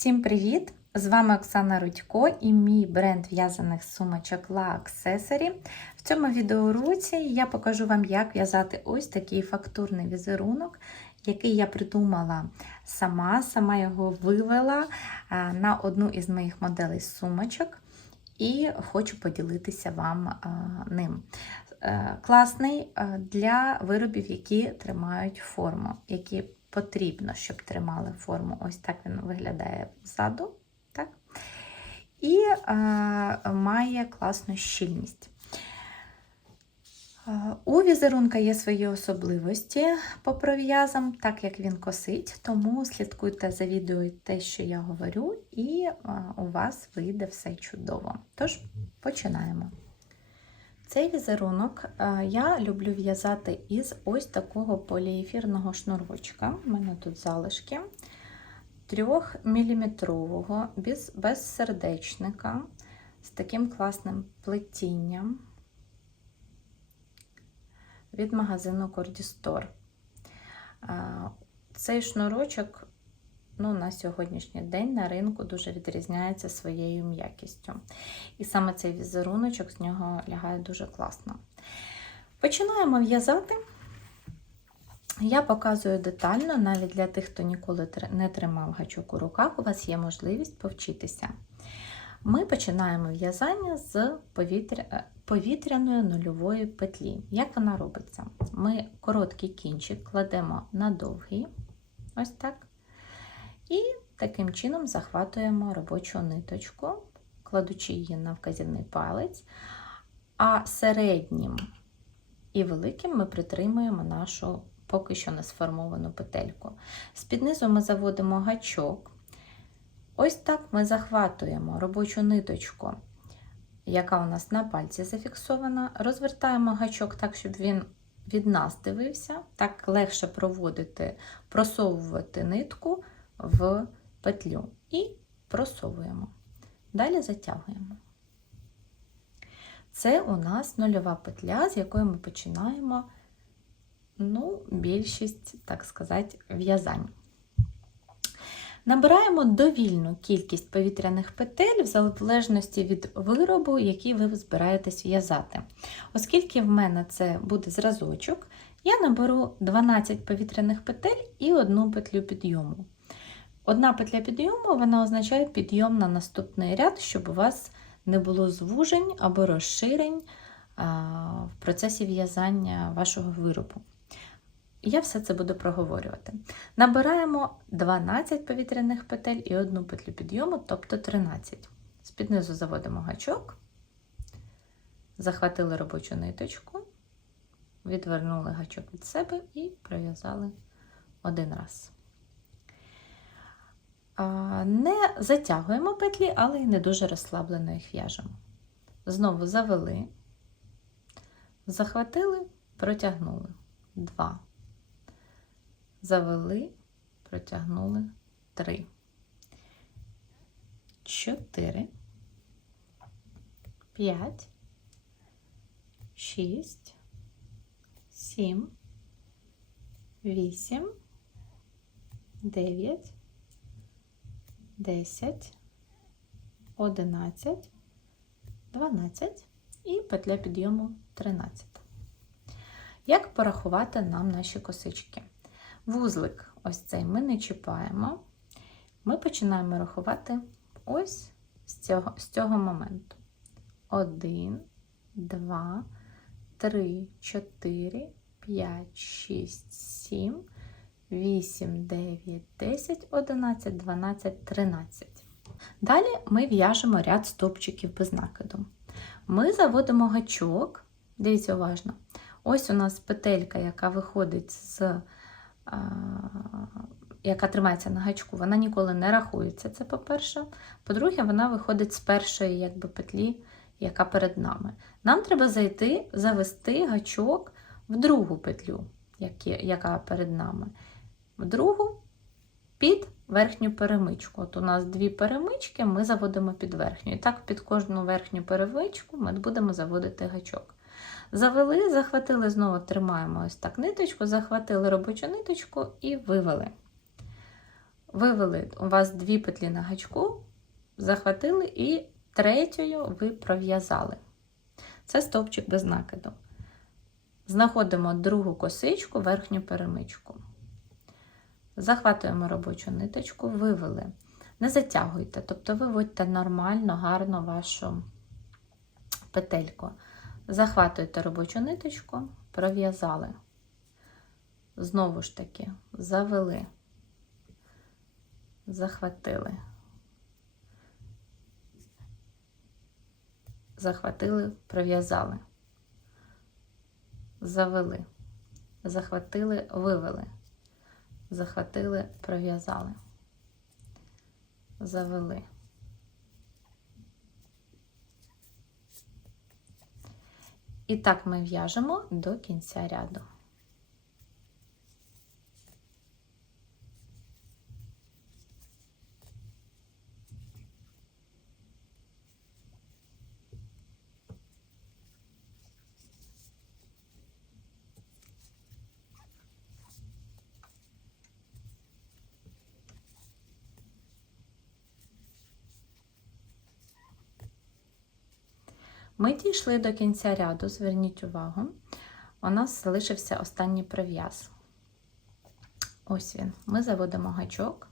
Всім привіт! З вами Оксана Рудько і мій бренд в'язаних сумочок La Accessory. В цьому відеоуроці я покажу вам, як в'язати ось такий фактурний візерунок, який я придумала сама, сама його вивела на одну із моїх моделей сумочок. І хочу поділитися вам ним. Е, Класний е, для виробів, які тримають форму, які потрібно, щоб тримали форму. Ось так він виглядає ззаду. Так? І е, має класну щільність. Е, У візерунка є свої особливості по пров'язам, так як він косить, тому слідкуйте за відео те, що я говорю, і е, у вас вийде все чудово. Тож, починаємо. Цей візерунок е, я люблю в'язати із ось такого поліефірного шнурочка. У мене тут залишки 3-мм, без, без сердечника, з таким класним плетінням від магазину Кордістор. Цей шнурочок ну, на сьогоднішній день на ринку дуже відрізняється своєю м'якістю. І саме цей візеруночок з нього лягає дуже класно. Починаємо в'язати. Я показую детально, навіть для тих, хто ніколи не тримав гачок у руках, у вас є можливість повчитися. Ми починаємо в'язання з повітря... повітряної нульової петлі. Як вона робиться? Ми короткий кінчик кладемо на довгий, ось так. І таким чином захватуємо робочу ниточку, кладучи її на вказівний палець, а середнім і великим ми притримуємо нашу поки що не сформовану петельку. З-під низу ми заводимо гачок. Ось так ми захватуємо робочу ниточку, яка у нас на пальці зафіксована, розвертаємо гачок так, щоб він від нас дивився, так легше проводити, просовувати нитку в петлю і просовуємо. Далі затягуємо. Це у нас нульова петля, з якої ми починаємо ну, більшість, так сказати, в'язань. Набираємо довільну кількість повітряних петель в залежності від виробу, який ви збираєтесь в'язати. Оскільки в мене це буде зразочок, я наберу 12 повітряних петель і одну петлю підйому. Одна петля підйому вона означає підйом на наступний ряд, щоб у вас не було звужень або розширень в процесі в'язання вашого виробу. Я все це буду проговорювати. Набираємо 12 повітряних петель і одну петлю підйому, тобто 13. З-під низу заводимо гачок, захватили робочу ниточку, відвернули гачок від себе і пров'язали один раз. Не затягуємо петлі, але й не дуже розслаблено їх в'яжемо. Знову завели, захватили, протягнули. Два. Завели, протягнули три. Чотири. П'ять. Шість. Сім. Вісім. Дев'ять. 10, 11, 12 і петля підйому 13. Як порахувати нам наші косички? Вузлик, ось цей ми не чіпаємо. Ми починаємо рахувати ось з цього, з цього моменту. 1, 2, 3, 4, 5, 6, 7. 8, 9, 10, 11, 12, 13. Далі ми в'яжемо ряд стопчиків без накиду. Ми заводимо гачок, дивіться уважно, ось у нас петелька, яка виходить з, а, яка тримається на гачку, вона ніколи не рахується, це по-перше. По-друге, вона виходить з першої якби, петлі, яка перед нами. Нам треба зайти, завести гачок в другу петлю, яка перед нами в другу під верхню перемичку. От у нас дві перемички, ми заводимо під верхню. І так під кожну верхню перемичку ми будемо заводити гачок. Завели, захватили, знову тримаємо ось так ниточку, захватили робочу ниточку і вивели. Вивели у вас дві петлі на гачку, захватили і третьою ви пров'язали. Це стовпчик без накиду. Знаходимо другу косичку, верхню перемичку. Захватуємо робочу ниточку, вивели. Не затягуйте, тобто виводьте нормально, гарно вашу петельку. Захватуєте робочу ниточку, пров'язали. Знову ж таки, завели, захватили. Захватили, пров'язали. Завели. Захватили, вивели. Захватили, пров'язали. Завели. І так ми в'яжемо до кінця ряду. Ми дійшли до кінця ряду, зверніть увагу, у нас залишився останній прив'яз. Ось він. Ми заводимо гачок,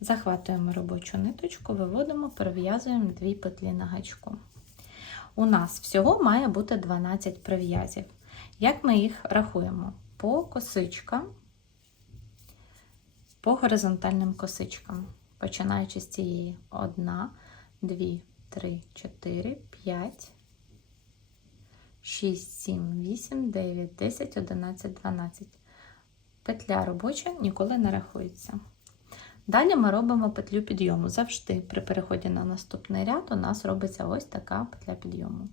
захватуємо робочу ниточку, виводимо, перев'язуємо дві петлі на гачку. У нас всього має бути 12 прив'язів. Як ми їх рахуємо? По косичкам, по горизонтальним косичкам, починаючи з цієї 1, 2, 3, 4, 5, 6, 7, 8, 9, 10, 11, 12. Петля робоча ніколи не рахується. Далі ми робимо петлю підйому. Завжди при переході на наступний ряд у нас робиться ось така петля підйому.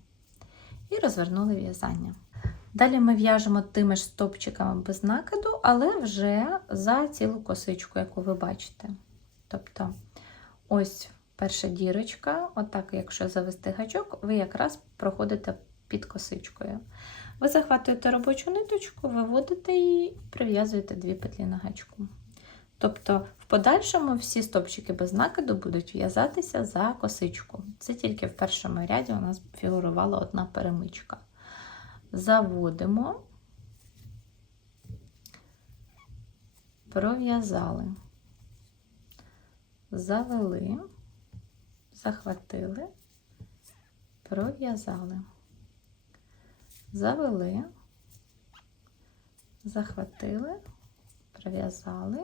І розвернули в'язання. Далі ми в'яжемо тими ж стопчиками без накиду, але вже за цілу косичку, яку ви бачите. Тобто, ось перша дірочка, отак, якщо завести гачок, ви якраз проходите під косичкою. Ви захватуєте робочу ниточку, виводите її і прив'язуєте дві петлі на гачку. Тобто, в подальшому всі стопчики без накиду будуть в'язатися за косичку. Це тільки в першому ряді у нас фігурувала одна перемичка. Заводимо, пров'язали, завели, захватили, пров'язали, завели, захватили, пров'язали,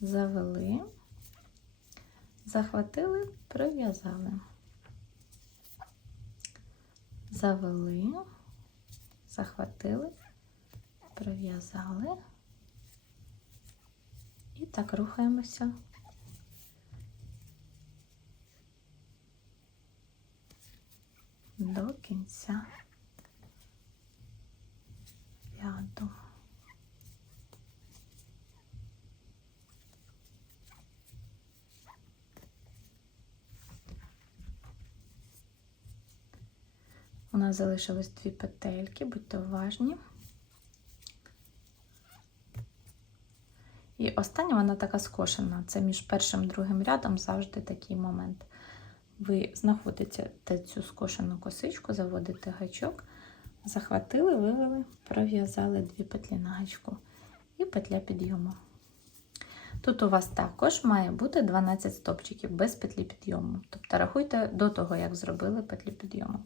завели, захватили, пров'язали, завели, захватили, пров'язали. І так рухаємося. До кінця ряду. У нас залишилось дві петельки, будьте уважні. І остання вона така скошена. Це між першим і другим рядом завжди такий момент. Ви знаходите цю скошену косичку, заводите гачок, захватили, вивели, пров'язали дві петлі на гачку і петля підйому. Тут у вас також має бути 12 стопчиків без петлі підйому. Тобто рахуйте до того, як зробили петлі підйому.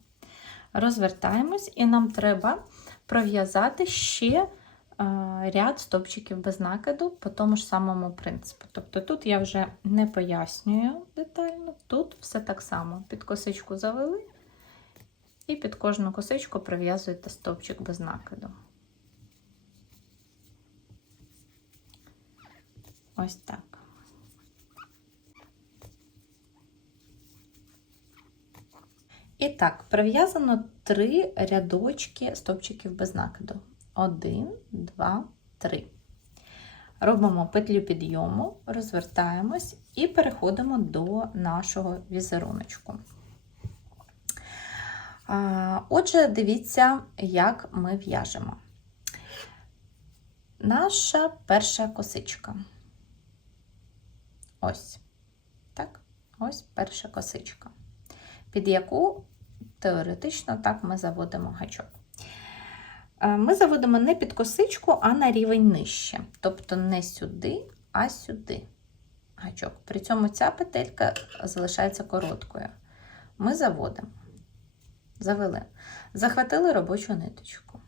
Розвертаємось, і нам треба пров'язати ще ряд стопчиків без накиду по тому ж самому принципу. Тобто тут я вже не пояснюю детально, тут все так само. Під косичку завели, і під кожну косичку прив'язуєте стовпчик без накиду. Ось так. І так, прив'язано три рядочки стовпчиків без накиду. Один, два, три. Робимо петлю підйому, розвертаємось і переходимо до нашого візеруночку. Отже, дивіться, як ми в'яжемо. Наша перша косичка. Ось. Так, ось перша косичка, під яку теоретично так ми заводимо гачок. Е, Ми заводимо не під косичку, а на рівень нижче. Тобто не сюди, а сюди гачок. При цьому ця петелька залишається короткою. Ми заводимо. Завели. Захватили робочу ниточку.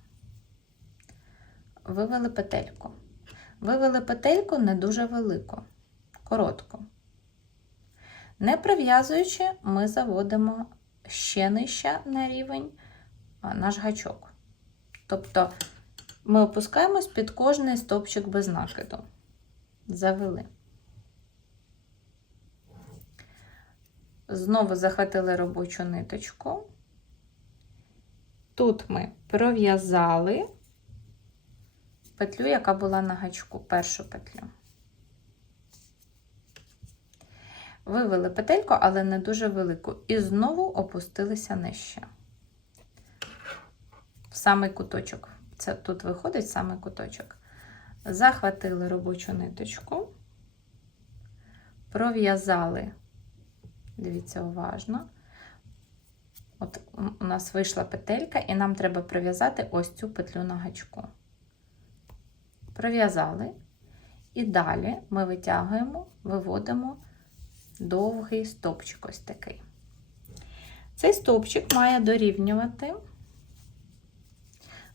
Вивели петельку. Вивели петельку не дуже велику, коротку. Не прив'язуючи, ми заводимо ще нижче на рівень наш гачок. Тобто ми опускаємось під кожний стовпчик без накиду. Завели. Знову захватили робочу ниточку. Тут ми пров'язали петлю, яка була на гачку, першу петлю. Вивели петельку, але не дуже велику, і знову опустилися нижче. Самий куточок. Це тут виходить самий куточок. Захватили робочу ниточку, пров'язали, дивіться уважно. От у нас вийшла петелька, і нам треба прив'язати ось цю петлю на гачку. Пров'язали, і далі ми витягуємо, виводимо довгий стовпчик ось такий. Цей стовпчик має дорівнювати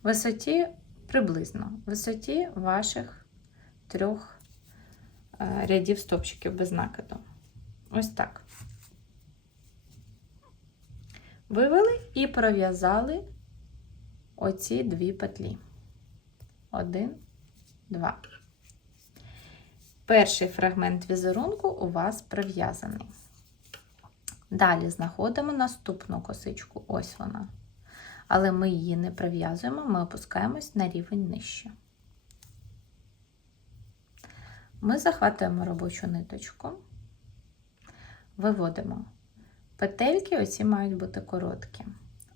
висоті приблизно висоті ваших трьох е, рядів стовпчиків без накиду. Ось так. Вивели і пров'язали оці дві петлі. Один, два. Перший фрагмент візерунку у вас прив'язаний. Далі знаходимо наступну косичку, ось вона. Але ми її не прив'язуємо, ми опускаємось на рівень нижче. Ми захватуємо робочу ниточку, виводимо. Петельки оці мають бути короткі.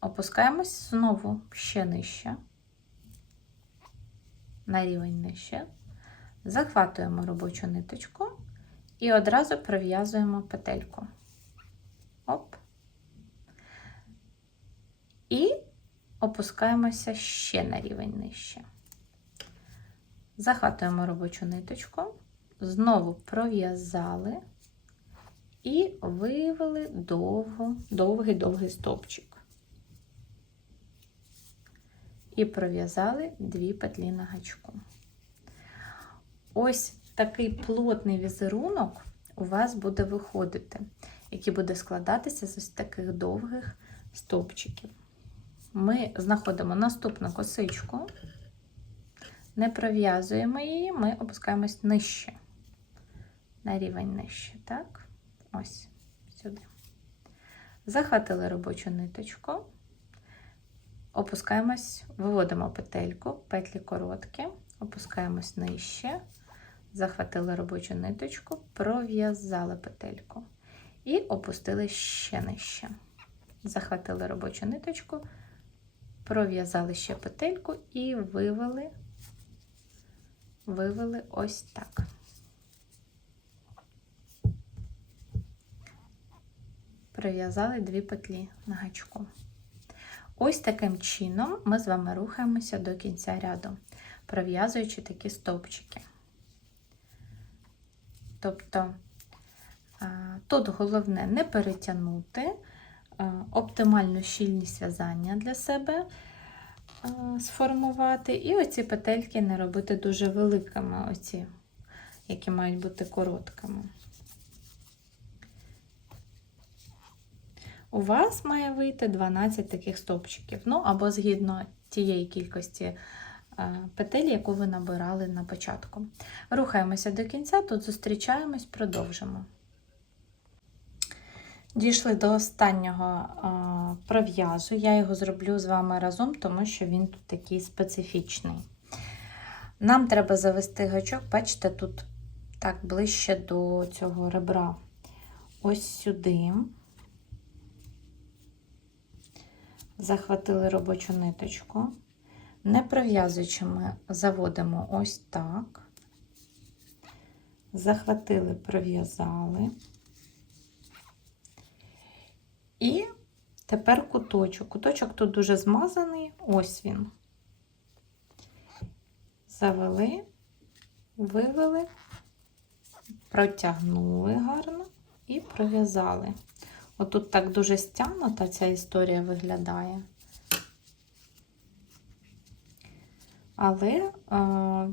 Опускаємось знову ще нижче, на рівень нижче. Захватуємо робочу ниточку і одразу прив'язуємо петельку. Оп. І опускаємося ще на рівень нижче. Захватуємо робочу ниточку, знову пров'язали і вивели довгий-довгий стовпчик. І пров'язали дві петлі на гачку. Ось такий плотний візерунок у вас буде виходити, який буде складатися з ось таких довгих стовпчиків. Ми знаходимо наступну косичку, не пров'язуємо її, ми опускаємось нижче, на рівень нижче, так? Ось сюди. Захватили робочу ниточку, опускаємось, виводимо петельку, петлі короткі, опускаємось нижче, захватили робочу ниточку, пров'язали петельку і опустили ще нижче. Захватили робочу ниточку, пров'язали ще петельку і вивели, вивели ось так. Прив'язали дві петлі на гачку. Ось таким чином ми з вами рухаємося до кінця ряду, пров'язуючи такі стовпчики. Тобто тут головне не перетягнути оптимальну щільність в'язання для себе сформувати, і оці петельки не робити дуже великими, оці, які мають бути короткими. У вас має вийти 12 таких стовпчиків, ну або згідно тієї кількості петель, яку ви набирали на початку. Рухаємося до кінця, тут зустрічаємось, продовжимо. Дійшли до останнього пров'язу. Я його зроблю з вами разом, тому що він тут такий специфічний. Нам треба завести гачок, бачите, тут так ближче до цього ребра. Ось сюди. Захватили робочу ниточку. Не пров'язуючи, ми заводимо ось так. захватили, пров'язали. І тепер куточок. Куточок тут дуже змазаний, ось він. Завели, вивели, протягнули гарно і пров'язали. Отут так дуже стягнута ця історія виглядає. Але е,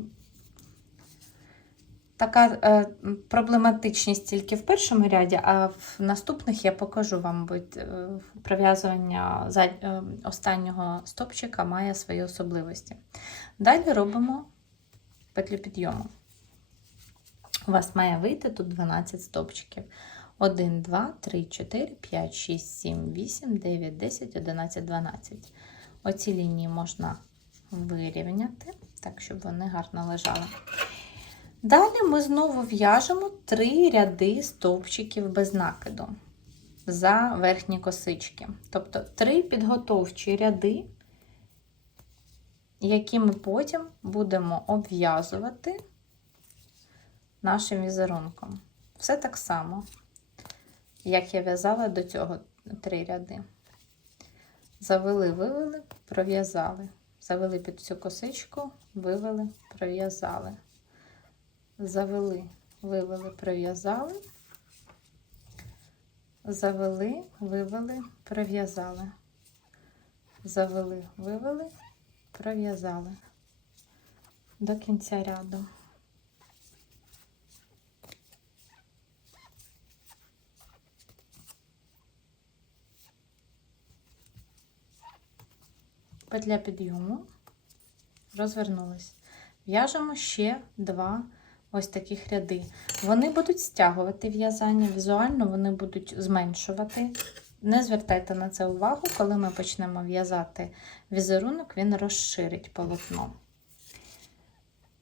така е, проблематичність тільки в першому ряді, а в наступних я покажу вам, мабуть, е, пров'язування зад- е, останнього стопчика має свої особливості. Далі робимо петлю підйому. У вас має вийти тут 12 стопчиків. 1, 2, 3, 4, 5, 6, 7, 8, 9, 10, 11, 12. Оці лінії можна вирівняти, так, щоб вони гарно лежали. Далі ми знову в'яжемо три ряди стовпчиків без накиду за верхні косички. Тобто три підготовчі ряди, які ми потім будемо обв'язувати нашим візерунком. Все так само, як я в'язала до цього три ряди. Завели, вивели, пров'язали. Завели під цю косичку, вивели, пров'язали. Завели, вивели, пров'язали. Завели, вивели, пров'язали. Завели, вивели, пров'язали. До кінця ряду. Петля підйому, розвернулись. В'яжемо ще два ось таких ряди. Вони будуть стягувати в'язання, візуально вони будуть зменшувати. Не звертайте на це увагу, коли ми почнемо в'язати візерунок, він розширить полотно.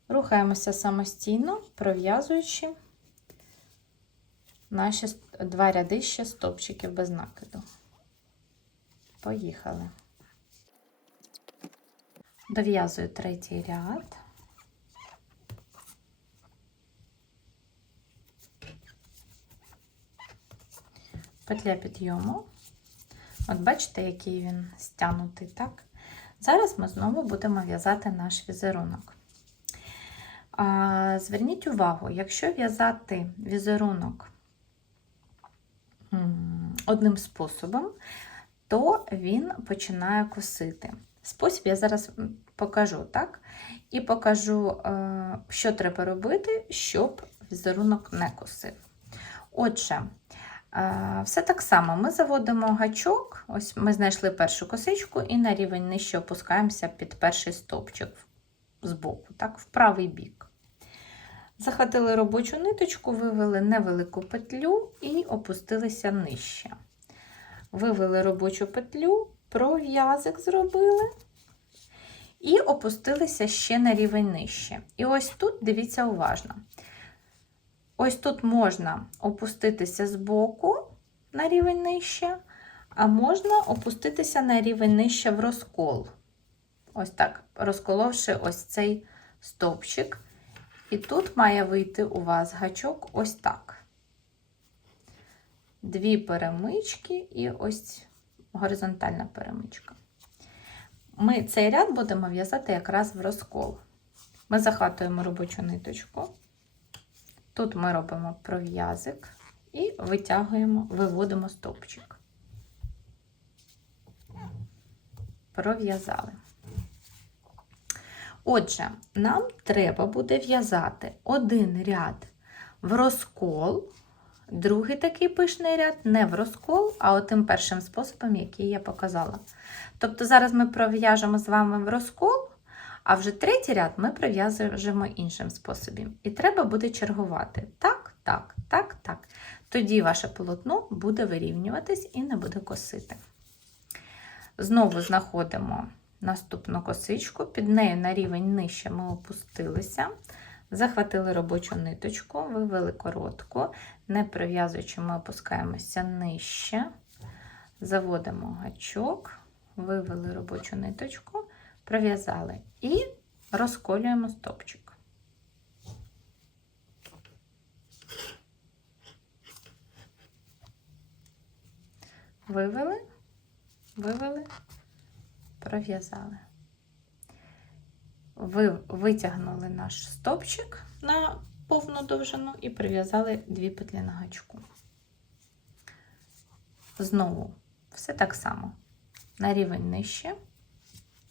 Рухаємося самостійно, пров'язуючи наші два ряди ще стопчиків без накиду. Поїхали. Дов'язую третій ряд. Петля підйому. От бачите, який він стягнутий, так? Зараз ми знову будемо в'язати наш візерунок. Зверніть увагу, якщо в'язати візерунок одним способом, то він починає косити. Спосіб я зараз покажу, так? І покажу, е, що треба робити, щоб візерунок не косив. Отже, все так само ми заводимо гачок, ось ми знайшли першу косичку, і на рівень нижче опускаємося під перший стовпчик з боку, так, в правий бік. Захватили робочу ниточку, вивели невелику петлю і опустилися нижче. Вивели робочу петлю, пров'язик зробили і опустилися ще на рівень нижче. І ось тут, дивіться уважно. Ось тут можна опуститися з боку на рівень нижче, а можна опуститися на рівень нижче в розкол. Ось так, розколовши ось цей стовпчик. І тут має вийти у вас гачок ось так. Дві перемички і ось горизонтальна перемичка. Ми цей ряд будемо в'язати якраз в розкол. Ми захватуємо робочу ниточку. Тут ми робимо пров'язик і витягуємо, виводимо стовпчик. Пров'язали. Отже, нам треба буде в'язати один ряд в розкол, другий такий пишний ряд не в розкол, а отим першим способом, який я показала. Тобто зараз ми пров'яжемо з вами в розкол, а вже третій ряд ми пров'язуємо іншим способом. І треба буде чергувати. Так, так, так, так. Тоді ваше полотно буде вирівнюватись і не буде косити. Знову знаходимо наступну косичку, під нею на рівень нижче ми опустилися, захватили робочу ниточку, вивели коротку, не прив'язуючи, ми опускаємося нижче, заводимо гачок, вивели робочу ниточку, пров'язали і розколюємо стопчик. Вивели, вивели, пров'язали. Витягнули наш стопчик на повну довжину і прив'язали дві петлі на гачку. Знову все так само. На рівень нижче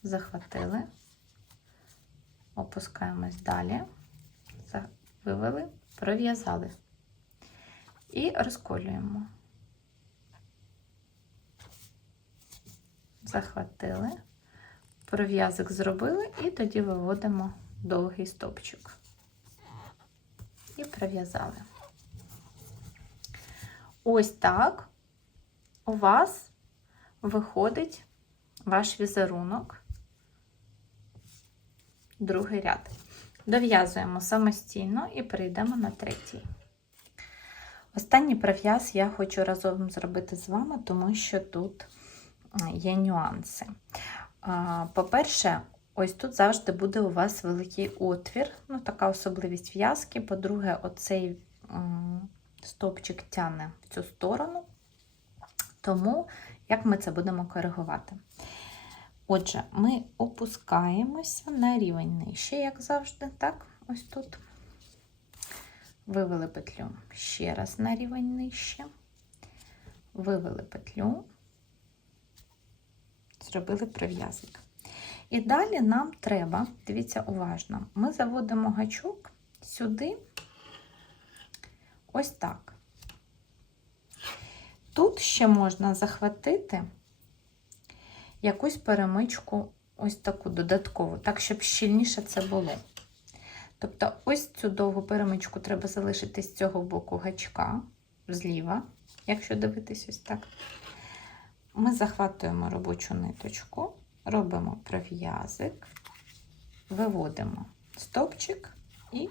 захватили, опускаємось далі, вивели, пров'язали і розколюємо. Захватили, пров'язок зробили, і тоді виводимо довгий стопчик. І пров'язали. Ось так у вас виходить ваш візерунок, другий ряд. Дов'язуємо самостійно і перейдемо на третій. Останній пров'яз я хочу разом зробити з вами, тому що тут є нюанси. По-перше, ось тут завжди буде у вас великий отвір, ну така особливість в'язки. По-друге, оцей м, стовпчик тяне в цю сторону. Тому як ми це будемо коригувати? Отже, ми опускаємося на рівень нижче, як завжди, так, ось тут. Вивели петлю ще раз на рівень нижче, вивели петлю, зробили прив'язок. І далі нам треба, дивіться уважно, ми заводимо гачок сюди, ось так. Тут ще можна захватити якусь перемичку, ось таку додаткову, так, щоб щільніше це було. Тобто, ось цю довгу перемичку треба залишити з цього боку гачка, зліва, якщо дивитись ось так. Ми захватуємо робочу ниточку, робимо прив'язик, виводимо стовпчик і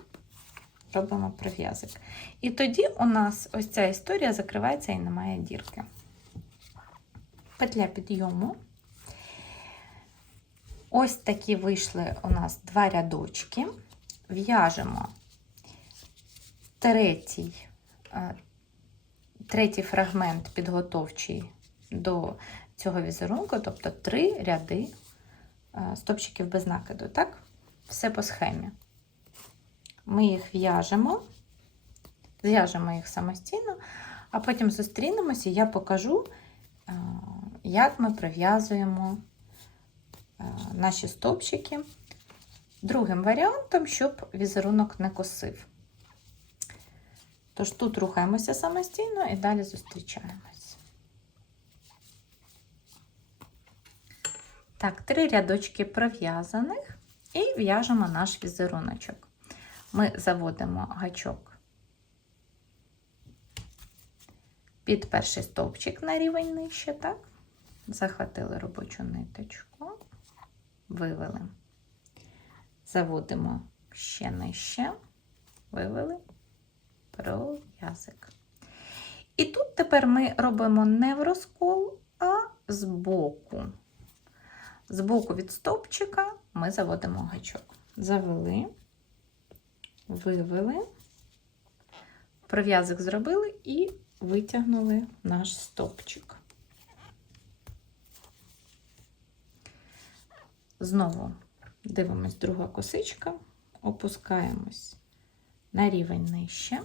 робимо прив'язок. І тоді у нас ось ця історія закривається і немає дірки. Петля підйому. Ось такі вийшли у нас два рядочки. В'яжемо третій, е, третій фрагмент підготовчий до цього візерунку, тобто три ряди е, стопчиків без накиду. Так? Все по схемі. Ми їх в'яжемо, зв'яжемо їх самостійно, а потім зустрінемося і я покажу, е, як ми прив'язуємо наші стовпчики другим варіантом, щоб візерунок не косив. Тож тут рухаємося самостійно і далі зустрічаємось. Так, три рядочки пров'язаних і в'яжемо наш візеруночок. Ми заводимо гачок під перший стовпчик на рівень нижче, так? Захватили робочу ниточку, вивели. Заводимо ще нижче, вивели пров'язик. І тут тепер ми робимо не в розкол, а збоку. Збоку від стовпчика ми заводимо гачок. Завели, вивели, пров'язок зробили і витягнули наш стовпчик. Знову дивимось друга косичка, опускаємось на рівень нижче,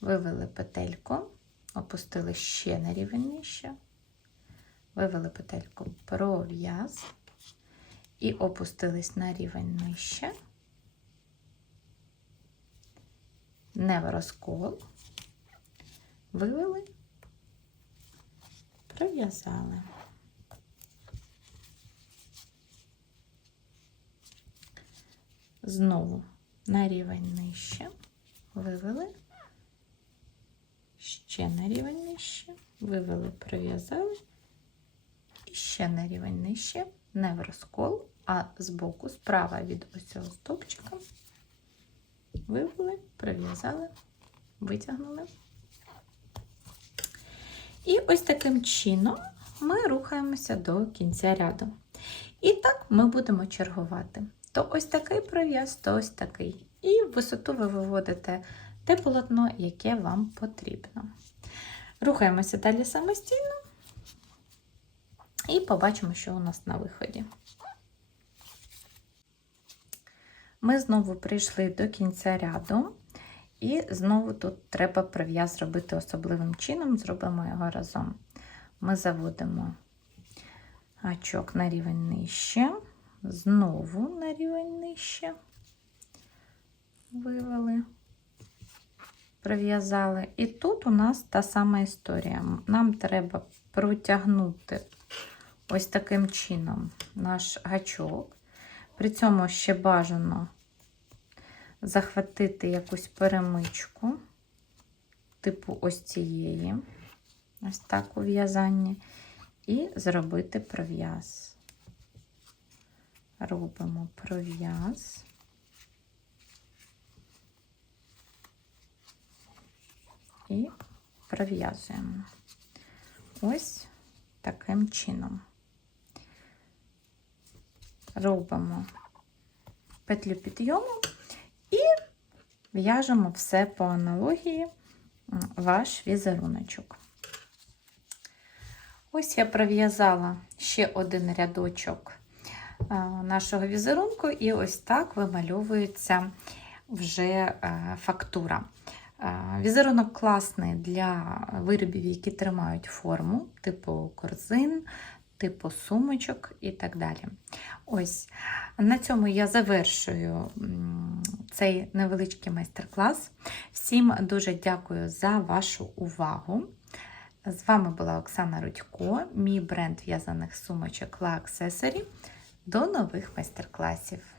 вивели петельку, опустили ще на рівень нижче, вивели петельку пров'яз і опустились на рівень нижче, не в розкол, вивели, пров'язали. Знову на рівень нижче, вивели, ще на рівень нижче, вивели, прив'язали, і ще на рівень нижче, не в розкол, а збоку, справа від ось цього стовпчика, вивели, прив'язали, витягнули. І ось таким чином ми рухаємося до кінця ряду. І так ми будемо чергувати. То ось такий пров'яз, то ось такий. І в висоту ви виводите те полотно, яке вам потрібно. Рухаємося далі самостійно і побачимо, що у нас на виході. Ми знову прийшли до кінця ряду, і знову тут треба прив'яз зробити особливим чином, зробимо його разом. Ми заводимо гачок на рівень нижче, знову на рівень нижче, вивели, прив'язали. І тут у нас та сама історія. Нам треба протягнути ось таким чином наш гачок. При цьому ще бажано захватити якусь перемичку, типу ось цієї, ось так у в'язанні, і зробити пров'яз. Робимо пров'яз. І пров'язуємо. Ось таким чином. Робимо петлю підйому і в'яжемо все по аналогії ваш візеруночок. Ось я пров'язала ще один рядочок нашого візерунку, і ось так вимальовується вже фактура. Візерунок класний для виробів, які тримають форму, типу корзин, типу сумочок і так далі. Ось на цьому я завершую цей невеличкий майстер-клас. Всім дуже дякую за вашу увагу. З вами була Оксана Рудько, мій бренд в'язаних сумочок La Accessory. До нових майстер-класів!